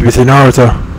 Mitsubishi Naruto.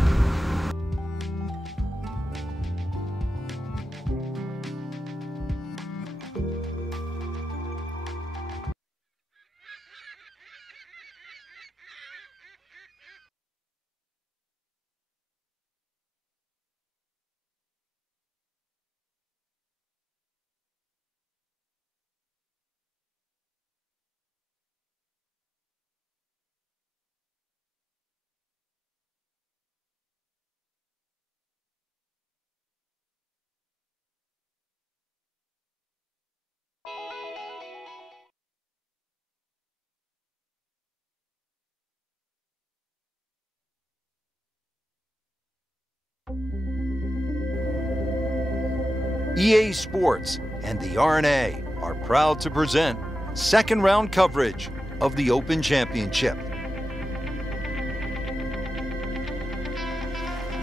EA Sports and the RNA are proud to present second round coverage of the Open Championship.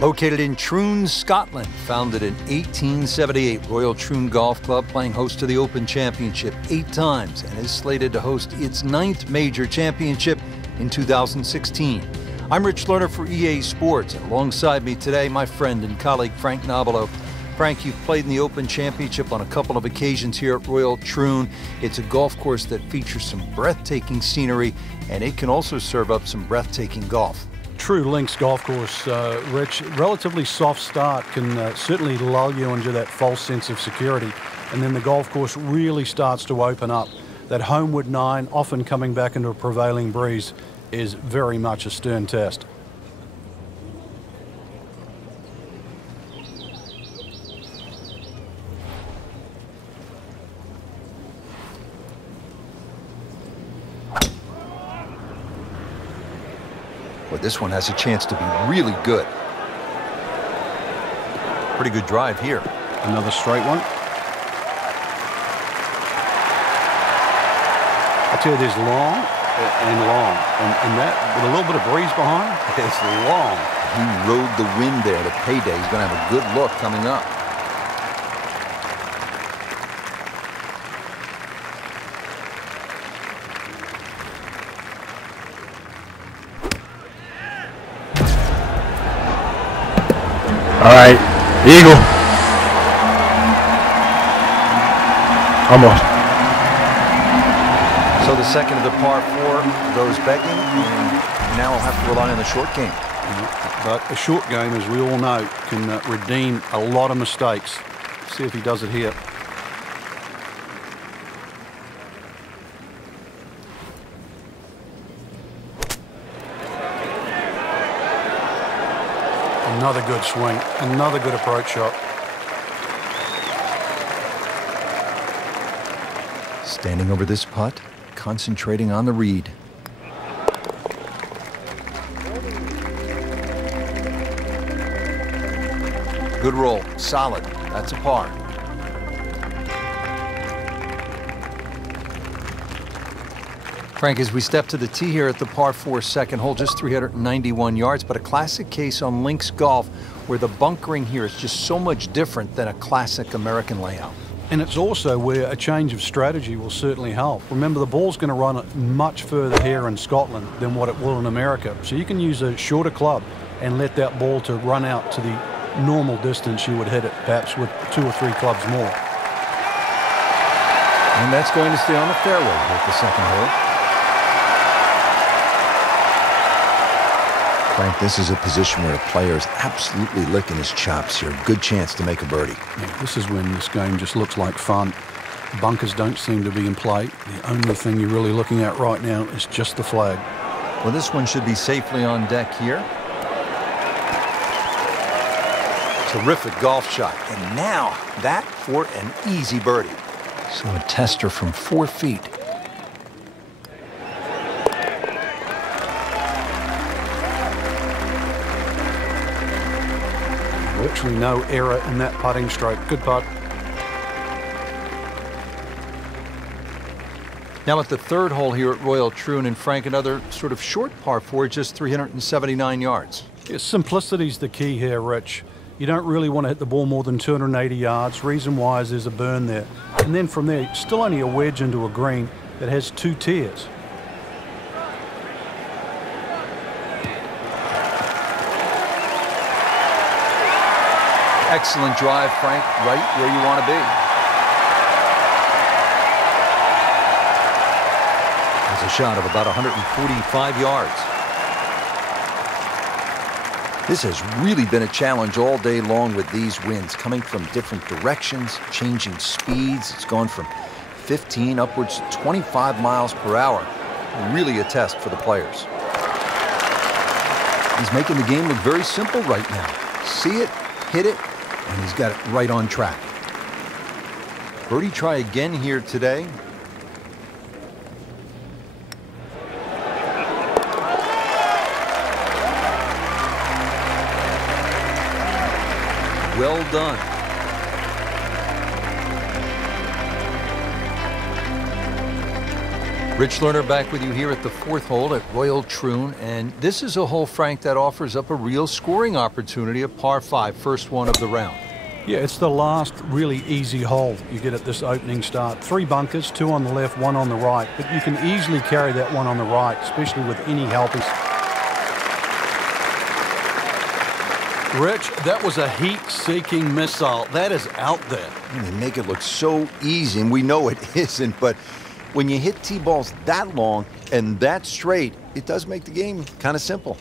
Located in Troon, Scotland, founded in 1878, Royal Troon Golf Club playing host to the Open Championship 8 times and is slated to host its 9th major championship in 2016. I'm Rich Lerner for EA Sports, and alongside me today, my friend and colleague Frank Nobilo. Frank, you've played in the Open Championship on a couple of occasions here at Royal Troon. It's a golf course that features some breathtaking scenery, and it can also serve up some breathtaking golf. True links golf course, Rich. Relatively soft start can certainly lull you into that false sense of security, and then the golf course really starts to open up. That homeward 9, often coming back into a prevailing breeze, is very much a stern test. But this one has a chance to be really good. Pretty good drive here. Another straight one. I tell you, there's long and long. And that, with a little bit of breeze behind, it's long. He rode the wind there to payday. He's going to have a good look coming up. All right, eagle. Almost. So the second of the par 4 goes begging, and now we'll have to rely on the short game. But a short game, as we all know, can redeem a lot of mistakes. See if he does it here. Another good swing, another good approach shot. Standing over this putt, concentrating on the read. Good roll, solid, that's a par. Frank, as we step to the tee here at the par 4 second hole, just 391 yards, but a classic case on links golf where the bunkering here is just so much different than a classic American layout. And it's also where a change of strategy will certainly help. Remember, the ball's going to run much further here in Scotland than what it will in America. So you can use a shorter club and let that ball to run out to the normal distance you would hit it, perhaps with 2 or 3 clubs more. And that's going to stay on the fairway here at the second hole. Frank, this is a position where a player is absolutely licking his chops here. Good chance to make a birdie. Yeah, this is when this game just looks like fun. Bunkers don't seem to be in play. The only thing you're really looking at right now is just the flag. Well, this one should be safely on deck here. Terrific golf shot. And now that for an easy birdie. So a tester from 4 feet. Virtually no error in that putting stroke. Good putt. Now at the third hole here at Royal Troon, and Frank, another sort of short par 4, just 379 yards. Yeah, simplicity's the key here, Rich. You don't really want to hit the ball more than 280 yards. Reason why is there's a burn there. And then from there, still only a wedge into a green that has 2 tiers. Excellent drive, Frank, right where you want to be. That's a shot of about 145 yards. This has really been a challenge all day long with these winds, coming from different directions, changing speeds. It's gone from 15 upwards to 25 miles per hour. Really a test for the players. He's making the game look very simple right now. See it, hit it, and he's got it right on track. Birdie try again here today. Well done. Rich Lerner back with you here at the 4th hole at Royal Troon, and this is a hole, Frank, that offers up a real scoring opportunity, a par 5, first one of the round. Yeah, it's the last really easy hole you get at this opening start. 3 bunkers, 2 on the left, 1 on the right, but you can easily carry that one on the right, especially with any helpers. Rich, that was a heat-seeking missile. That is out there. And they make it look so easy, and we know it isn't, but when you hit tee balls that long and that straight, it does make the game kind of simple.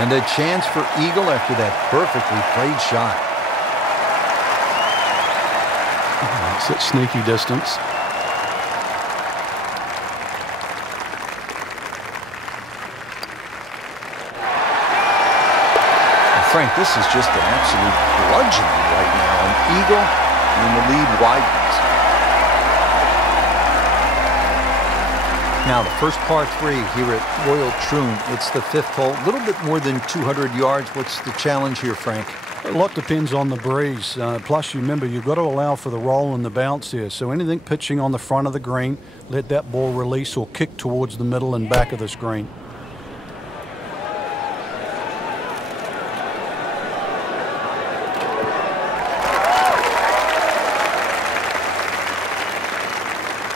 And a chance for eagle after that perfectly played shot. It's at sneaky distance. Frank, this is just an absolute bludgeoning right now. An eagle, and the lead widens. Now, the first par 3 here at Royal Troon. It's the 5th hole. A little bit more than 200 yards. What's the challenge here, Frank? A lot depends on the breeze. Plus, you remember, you've got to allow for the roll and the bounce here. So anything pitching on the front of the green, let that ball release or kick towards the middle and back of the screen.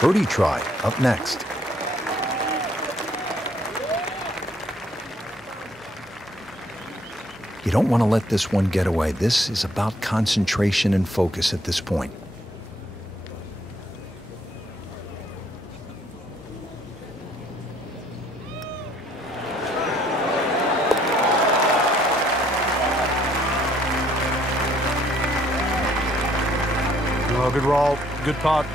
Birdie try up next. You don't want to let this one get away. This is about concentration and focus at this point. Oh, good roll, good putt.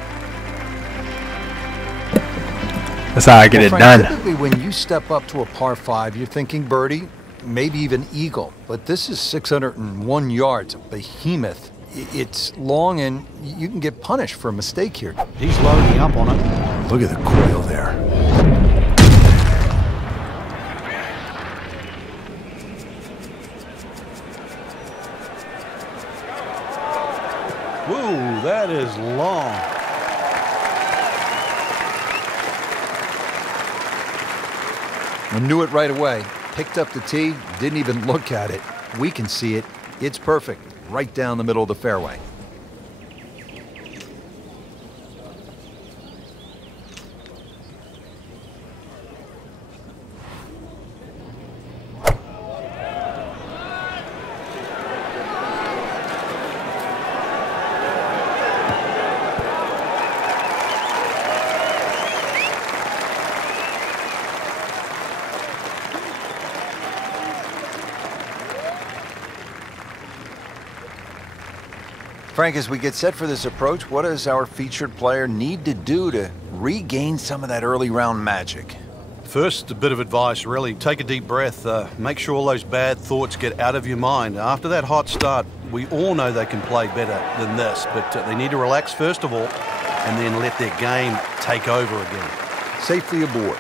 That's how I get it Frank, done. Typically, when you step up to a par 5, you're thinking birdie, maybe even eagle. But this is 601 yards, a behemoth. It's long, and you can get punished for a mistake here. He's loading up on it. Look at the coil there. Whoa, that is long. I knew it right away. Picked up the tee, didn't even look at it. We can see it. It's perfect, right down the middle of the fairway. Frank, as we get set for this approach, what does our featured player need to do to regain some of that early round magic? First, a bit of advice, really. Take a deep breath. Make sure all those bad thoughts get out of your mind. After that hot start, we all know they can play better than this, but they need to relax first of all and then let their game take over again. Safely aboard.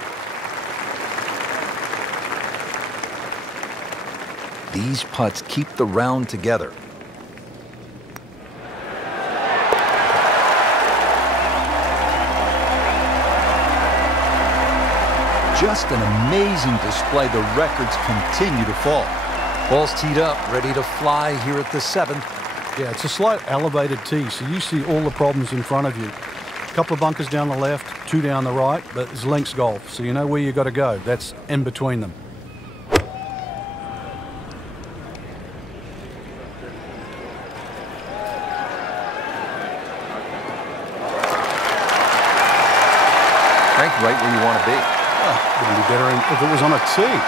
These putts keep the round together. Just an amazing display. The records continue to fall. Ball's teed up, ready to fly here at the 7th. Yeah, it's a slight elevated tee, so you see all the problems in front of you. A couple of bunkers down the left, 2 down the right, but it's links golf, so you know where you got to go. That's in between them. Frank, right where you want to be. Wouldn't be better if it was on a tee.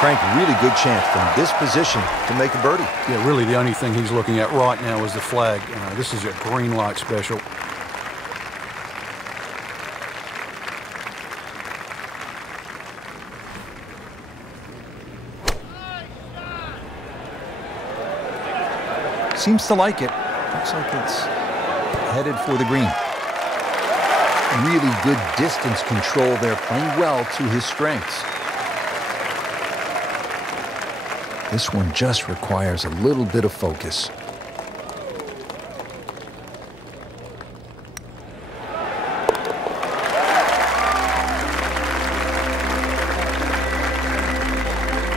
Frank, really good chance from this position to make a birdie. Yeah, really the only thing he's looking at right now is the flag. This is a green light special. Seems to like it. Looks like it's headed for the green. Really good distance control there, playing well to his strengths. This one just requires a little bit of focus.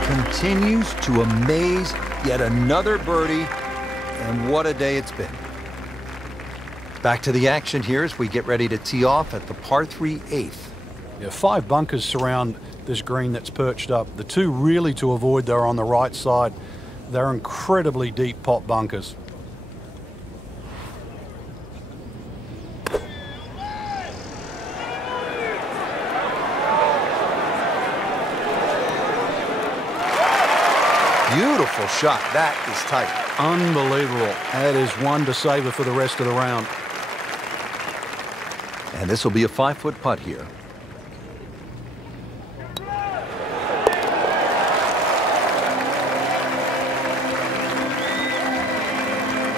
Continues to amaze. Yet another birdie, and what a day it's been. Back to the action here as we get ready to tee off at the par 3 8th. Yeah, 5 bunkers surround this green that's perched up. The 2 really to avoid, they're on the right side. They're incredibly deep pot bunkers. Beautiful shot. That is tight. Unbelievable. That is one to savor for the rest of the round. And this will be a 5-foot putt here.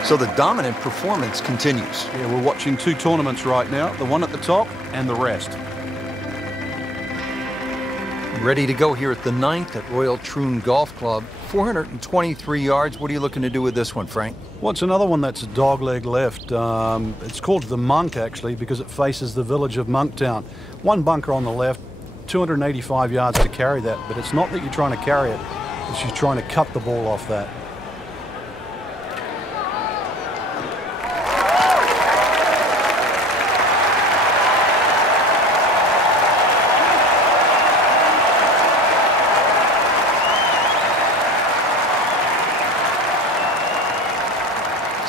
So the dominant performance continues. Yeah, we're watching 2 tournaments right now, the one at the top and the rest. Ready to go here at the 9th at Royal Troon Golf Club. 423 yards. What are you looking to do with this one, Frank? Well, it's another one that's a dogleg left. It's called the Monk, actually, because it faces the village of Monktown. 1 bunker on the left, 285 yards to carry that, but it's not that you're trying to carry it, it's you're trying to cut the ball off that.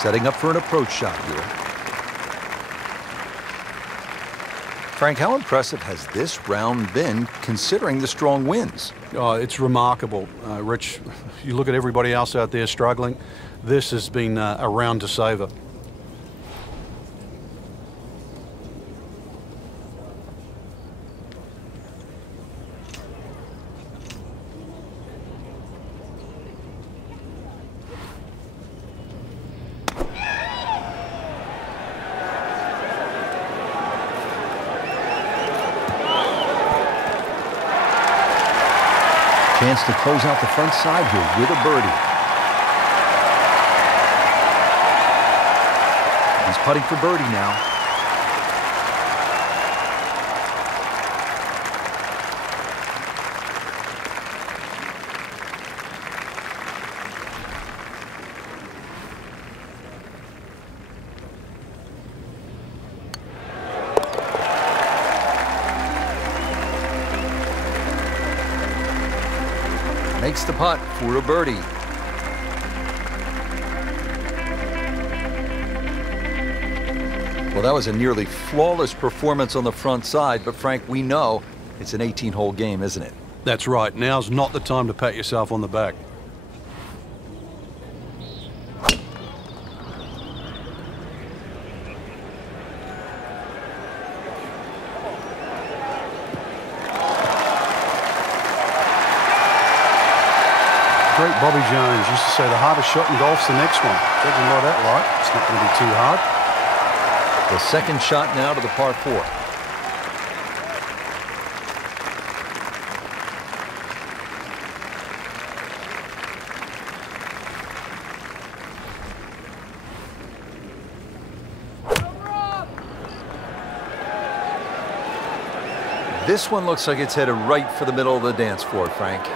Setting up for an approach shot here. Frank, how impressive has this round been considering the strong winds? Oh, it's remarkable, Rich. You look at everybody else out there struggling. This has been a round to savor. Chance to close out the front side here with a birdie. He's putting for birdie now. Makes the putt for a birdie. Well, that was a nearly flawless performance on the front side, but Frank, we know it's an 18-hole game, isn't it? That's right. Now's not the time to pat yourself on the back. Great Bobby Jones used to say the hardest shot in golf's the next one. Judging by that light, it's not going to be too hard. The second shot now to the par 4. This one looks like it's headed right for the middle of the dance floor, Frank.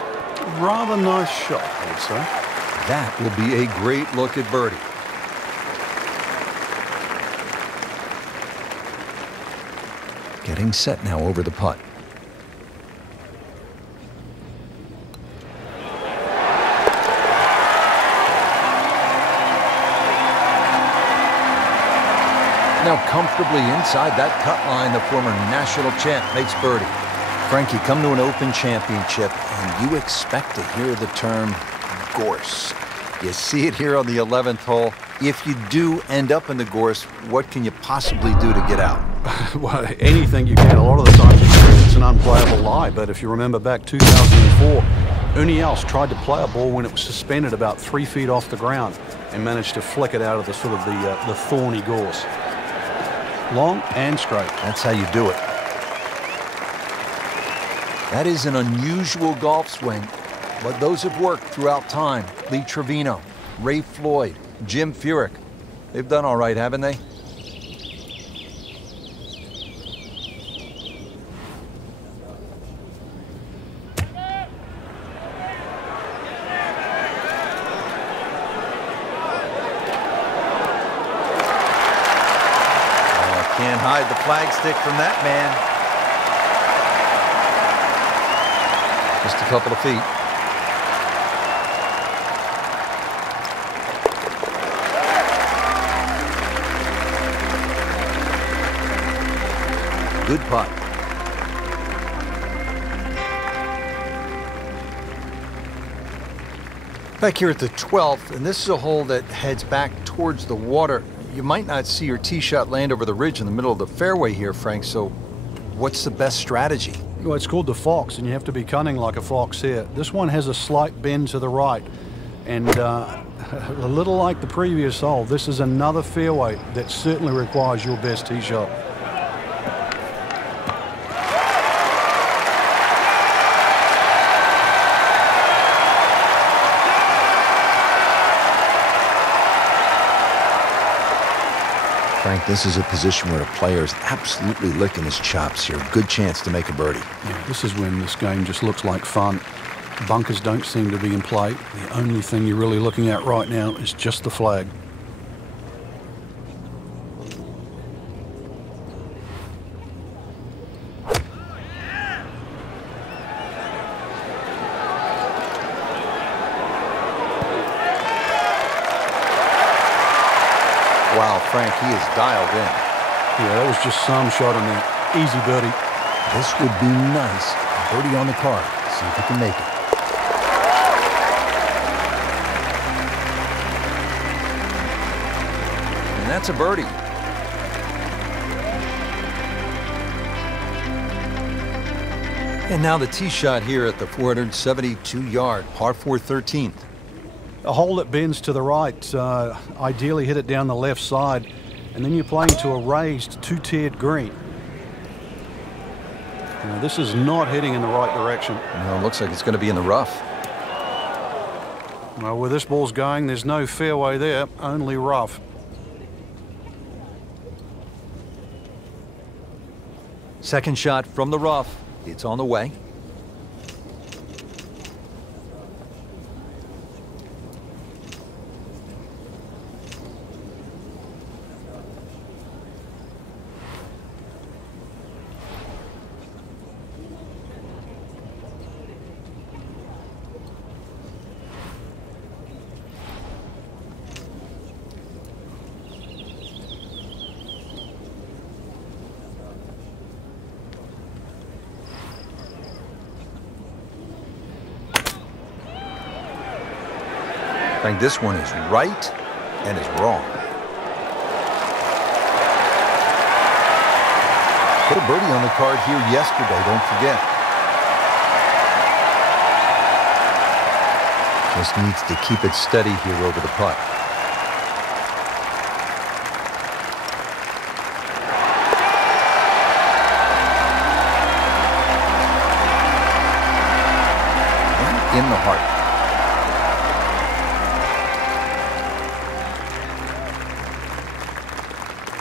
Rather nice shot, I would say. That will be a great look at birdie. Getting set now over the putt. Now comfortably inside that cut line, the former national champ makes birdie. Frank, you come to an Open Championship and you expect to hear the term gorse. You see it here on the 11th hole. If you do end up in the gorse, what can you possibly do to get out? Well, anything you can. A lot of the times it's an unplayable lie, but if you remember back 2004, Ernie Els tried to play a ball when it was suspended about 3 feet off the ground and managed to flick it out of the sort of the thorny gorse. Long and straight. That's how you do it. That is an unusual golf swing, but those have worked throughout time. Lee Trevino, Ray Floyd, Jim Furyk. They've done all right, haven't they? Can't hide the flagstick from that man. Just a couple of feet. Good putt. Back here at the 12th, and this is a hole that heads back towards the water. You might not see your tee shot land over the ridge in the middle of the fairway here, Frank, so what's the best strategy? Well, it's called the fox, and you have to be cunning like a fox here. This one has a slight bend to the right, and a little like the previous hole, this is another fairway that certainly requires your best tee shot. Frank, this is a position where a player is absolutely licking his chops here. Good chance to make a birdie. Yeah, this is when this game just looks like fun. Bunkers don't seem to be in play. The only thing you're really looking at right now is just the flag. Wow, Frank, he is dialed in. Yeah, that was just some shot in there. Easy birdie. This would be nice. Birdie on the card. See if he can make it. And that's a birdie. And now the tee shot here at the 472-yard par 4 13th. A hole that bends to the right, ideally hit it down the left side, and then you're playing to a raised two-tiered green. Now, this is not heading in the right direction. No, it looks like it's going to be in the rough. Well, where this ball's going, there's no fairway there, only rough. Second shot from the rough. It's on the way. I think this one is right and is wrong. Put a birdie on the card here yesterday, don't forget. Just needs to keep it steady here over the putt. Right in the heart.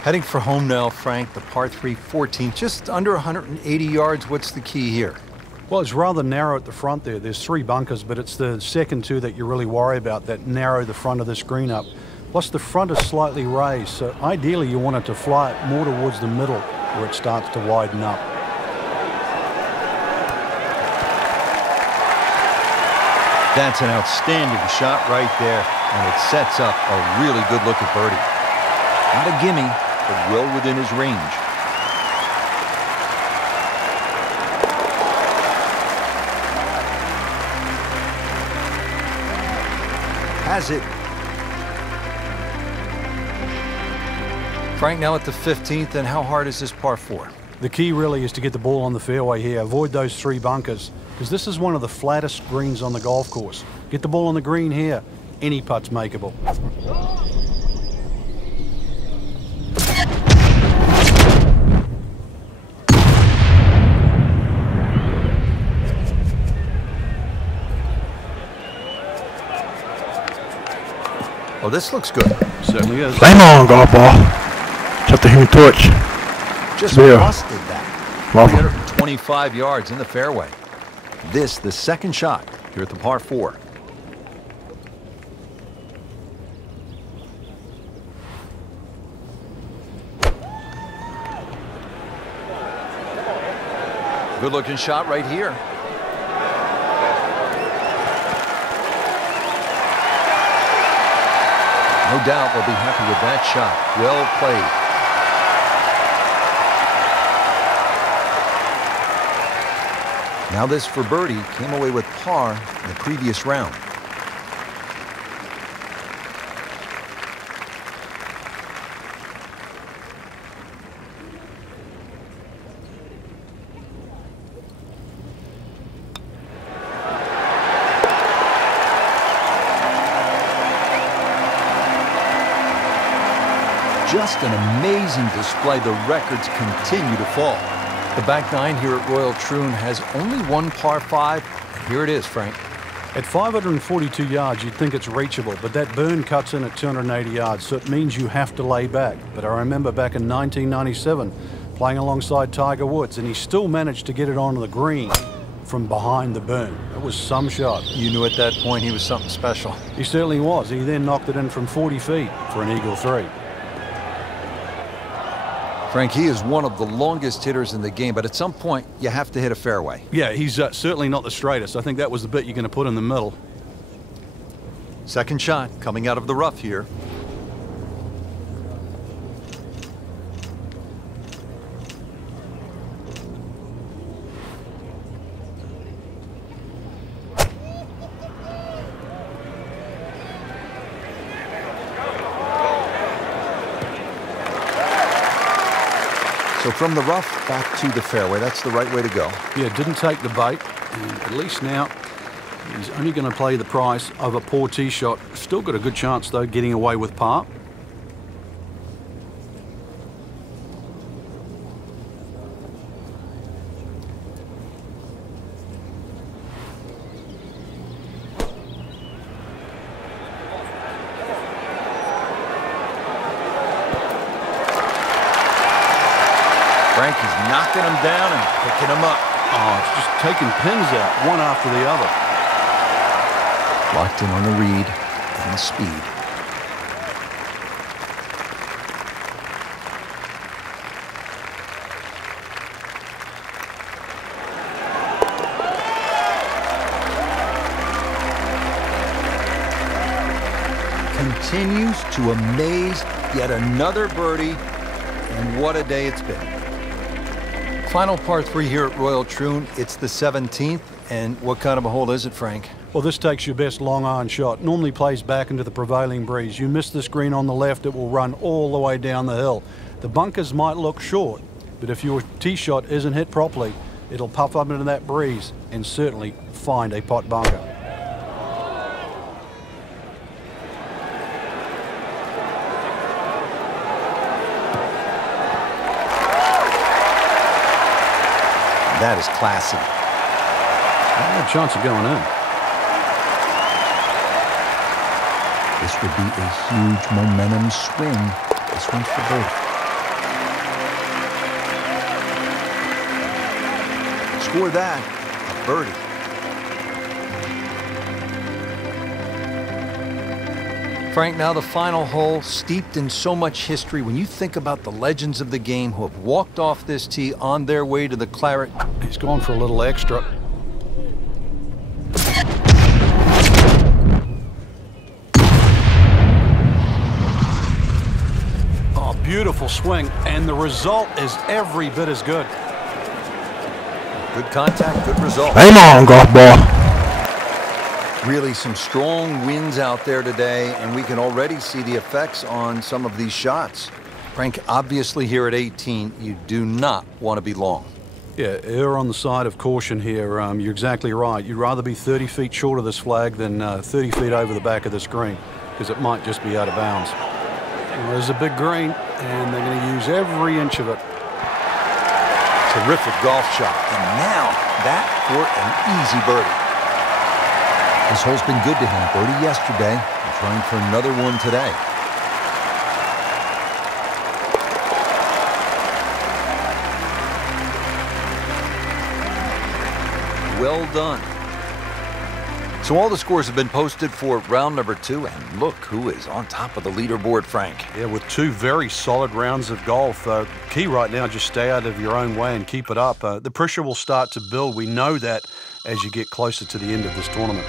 Heading for home now, Frank, the par 3 14, just under 180 yards. What's the key here? Well, it's rather narrow at the front there. There's 3 bunkers, but it's the second 2 that you really worry about that narrow the front of this green up. Plus the front is slightly raised, so ideally you want it to fly it more towards the middle where it starts to widen up. That's an outstanding shot right there, and it sets up a really good-looking birdie. Not a gimme, but well within his range. Has it. Frank, now at the 15th, and how hard is this par 4? The key really is to get the ball on the fairway here. Avoid those 3 bunkers, because this is one of the flattest greens on the golf course. Get the ball on the green here. Any putt's makeable. Oh, this looks good. Certainly is. Flame on, golf ball. Just the human torch. Just Yeah. busted that. Love 'em. 325 yards in the fairway. This, the second shot here at the par 4. Good looking shot right here. No doubt they'll be happy with that shot. Well played. Now this for birdie, came away with par in the previous round. Just an amazing display. The records continue to fall. The back 9 here at Royal Troon has only 1 par 5. Here it is, Frank. At 542 yards, you'd think it's reachable, but that burn cuts in at 280 yards, so it means you have to lay back. But I remember back in 1997, playing alongside Tiger Woods, and he still managed to get it onto the green from behind the burn. It was some shot. You knew at that point he was something special. He certainly was. He then knocked it in from 40 feet for an eagle 3. Frank, he is one of the longest hitters in the game, but at some point, you have to hit a fairway. Yeah, he's certainly not the straightest. I think that was the bit you're going to put in the middle. Second shot coming out of the rough here. So from the rough back to the fairway, that's the right way to go. Yeah, didn't take the bait, and at least now he's only going to play the price of a poor tee shot. Still got a good chance, though, getting away with par. Frank is knocking him down and picking him up. Oh, it's just taking pins out, one after the other. Locked in on the read and the speed. Continues to amaze. Yet another birdie, and what a day it's been. Final par 3 here at Royal Troon. It's the 17th, and what kind of a hole is it, Frank? Well, this takes your best long iron shot. Normally plays back into the prevailing breeze. You miss this green on the left, it will run all the way down the hill. The bunkers might look short, but if your tee shot isn't hit properly, it'll puff up into that breeze and certainly find a pot bunker. That is classy. No chance of going in. This would be a huge momentum swing. This one's for both. score that a birdie. Frank, now the final hole, steeped in so much history. When you think about the legends of the game who have walked off this tee on their way to the Claret. He's gone for a little extra. Oh, beautiful swing, and the result is every bit as good. Good contact, good result. Aim on, golf ball. Really some strong winds out there today, and we can already see the effects on some of these shots. Frank, obviously here at 18, you do not want to be long. Yeah, err on the side of caution here. You're exactly right. You'd rather be 30 feet short of this flag than 30 feet over the back of this green, because it might just be out of bounds. Well, there's a big green, and they're going to use every inch of it. Terrific golf shot, and now that for an easy birdie. This hole's been good to him. Birdie yesterday, and trying for another one today. Well done. So all the scores have been posted for round number 2, and look who is on top of the leaderboard, Frank. Yeah, with 2 very solid rounds of golf. Key right now, just stay out of your own way and keep it up. The pressure will start to build. We know that as you get closer to the end of this tournament.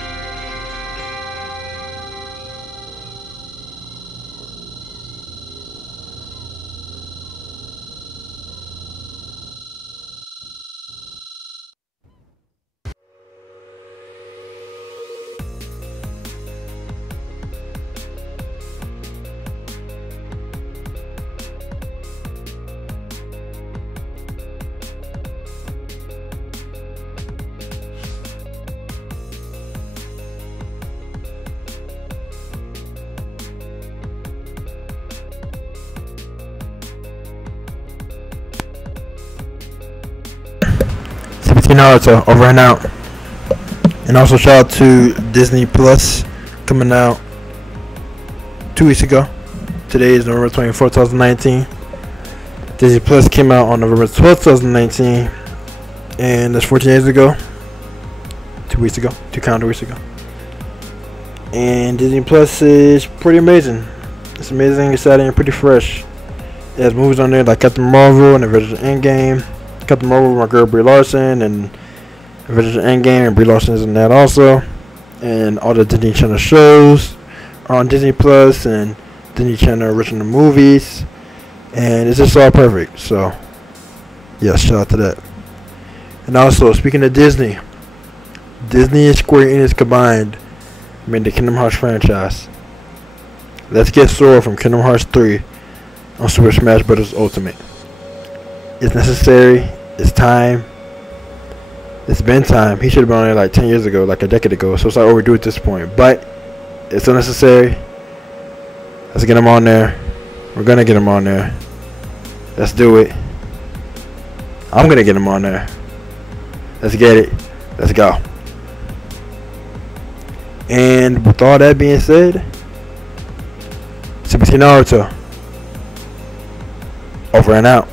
Naruto, over and out. And also shout out to Disney Plus, coming out 2 weeks ago. Today is November 24th, 2019. Disney Plus came out on November 12th, 2019, and that's 14 days ago. 2 weeks ago, 2 calendar weeks ago. And Disney Plus is pretty amazing. It's amazing, exciting, and pretty fresh. It has movies on there like Captain Marvel and Avengers Endgame. Captain Marvel with my girl Brie Larson, and Avengers Endgame, and Brie Larson is in that also. And all the Disney Channel shows are on Disney Plus, and Disney Channel original movies, and it's just all perfect. So yes, shout out to that. And also, speaking of Disney and Square Enix combined made the Kingdom Hearts franchise. Let's get Sora from Kingdom Hearts 3 on Super Smash Bros. Ultimate. It's necessary. It's time. It's been time. He should have been on there like 10 years ago, like a decade ago. So it's like overdue at this point. But it's unnecessary. Let's get him on there. We're going to get him on there. Let's do it. I'm going to get him on there. Let's get it. Let's go. And with all that being said, Super Naruto, over and out.